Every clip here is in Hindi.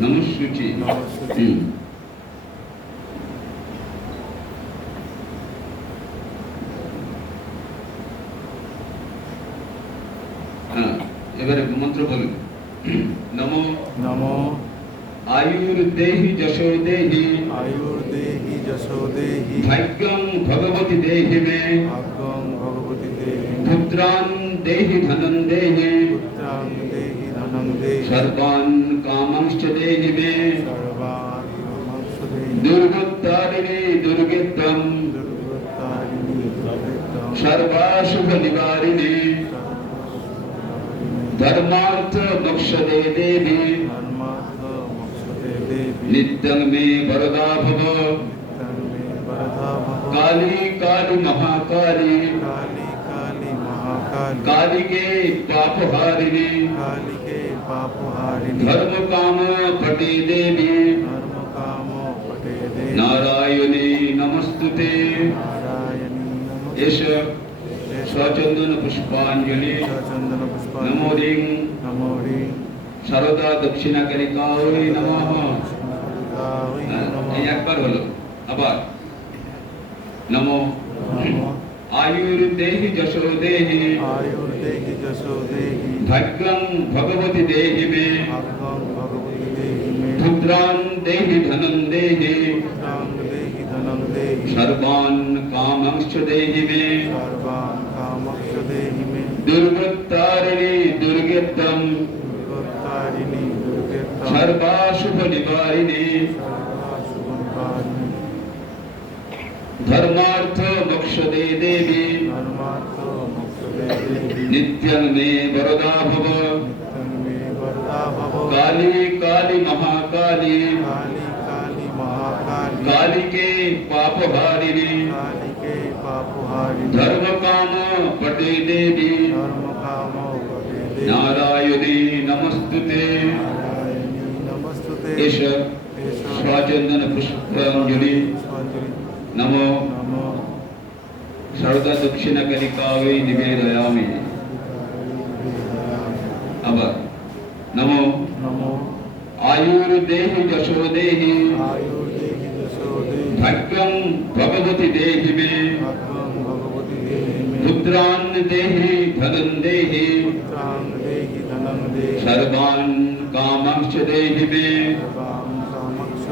নমঃশুচি হুম। হ্যাঁ এবারে মন্ত্র বলুন। নম। নমো। আয়ুর্দেহি যশো দেহি আয়ুর্দেহি যশো দেহি ভাগ্যং ভগবতী দেহি মে। ভাগ্যং ভগবতী দেহি দেহি দেহি। सर्वान् कामंश्च देहि मे दुर्गुत्तारिणे दुर्गित्तम् सर्वाशुभनिवारिणे। धर्मार्थ मोक्षदे देवे। नित्यं मे वरदा भव। काली काली महाकाली। काली काली महाकाली। काली के पापहारिणे দেবী নিত্যং মে বরদা ভব নিত্যং মে বরদা ভব কালী কালী মহাকালী কালী কালী মহাকালী কালিকে পাপহারিণী কালিকে পাপহারিণী ধর্ম কাম পটে দেবী ধর্ম কাম পটে দেবী নারায়ণী নমস্তুতে নারায়ণী এস নমস্তে সচন্দন পুষ্পাঞ্জলি চন্দন পুষ্প নমো রিং নমো রি সারদা দক্ষিণাকারিকায় নমঃ গাওই হ্যাঁ, নমো এই একবার হলো আবার নমো নমো आयुर्देहि जशो देहि आयुर्देहि जशो देहि भद्रं भगवति देहि मे। भद्रं भगवति देहि मे। भद्रां देहि धनं देहि। भद्रां देहि धनं देहि। सर्वान् कामंश्च देहि मे। सर्वान् कामंश्च देहि मे। दुर्वृत्तारिणि दुर्गेत्तं दुर्वृत्तारिणि दुर्गेत्तं सर्वाशुभनिवारिणि। सर्वाशुभनिवारिणि। धर्मार्थ मोक्ष दे देवी नित्यन मे वरदा भव काली काली महाकाली। काली के पाप भारिणी धर्म काम पटे देवी नारायणी नमस्तुते। नमस्तुते एष स्वाचंदन पुष्पांजलि नमो। सर्वदक्षिणकलिकावै निवेदयामि अब नमो। आयुर्देहि यशोदेहि भक्तं भगवति देहि मे। पुत्रान् देहि धनं देहि सर्वान् कामांश्च देहि मे।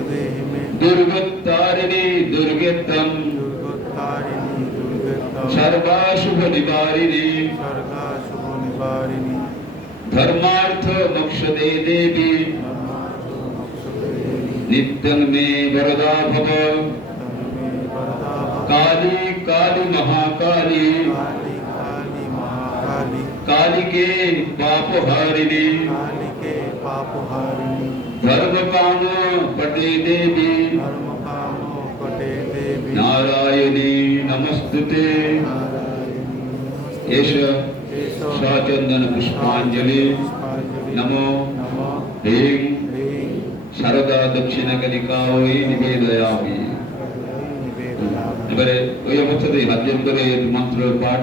देह में दुर्गतारिणी दुर्गतम दुर्गतारिणी दुर्गतम सर्वाशुभ निवारिणी सर्वाशुभ निवारिणी धर्मार्थ मोक्ष दे देवी। नित्यं मे वरदा भव। काली काली महाकाली। काली के पाप हारिणी काली के पाप हारिणी ધર્મ પામો પટે દેવી ધર્મ પામો પટે દેવી નારાયણી નમસ્તુતે એશ સહચંદન પુષ્પાંજલિ નમો હ્રીમ શારદા દક્ષિણકલિકાઓઈ નિવેદયામિ এবারে ওই অবস্থাতেই হাত করে মন্ত্র পাঠ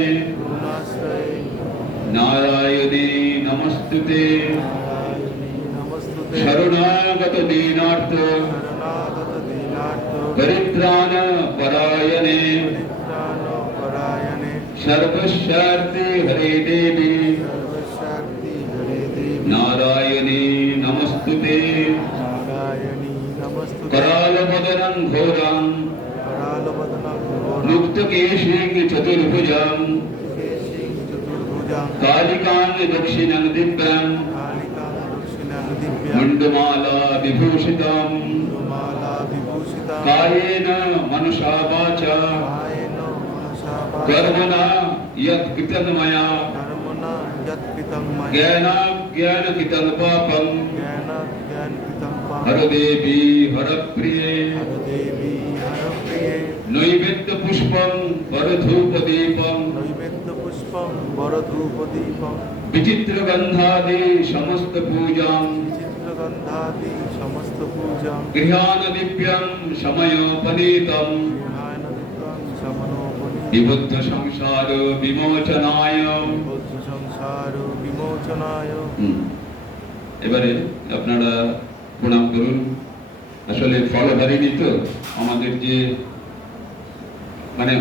నారాయణే నమస్తుతే. శరణాగత దీనార్థ. పరిత్రాణ పరాయణే. సర్వశార్తి హరే దేవి. నారాయణే నమస్తుతే. కరాలపదనం ఘోరం. ముక్తకేశీ చతుర్భుజం. चतुर्भुजां कालिकां दक्षिणं दिव्यं कालिकां दक्षिणां दिव्यां मुण्डमाला विभूषितं माला विभूषितां कायेन मनसा वाचा कायेन मनसा वाचा कर्मणा यत् कृतं मया कर्मणा यत्कृतं मया ज्ञानाज्ञानकृतं पापं ज्ञानात् ज्ञानकृतं সংসার বিমোচনায়। এবারে আপনারা প্রণাম করুন। আসলে ফল হারিনি তো আমাদের যে মানে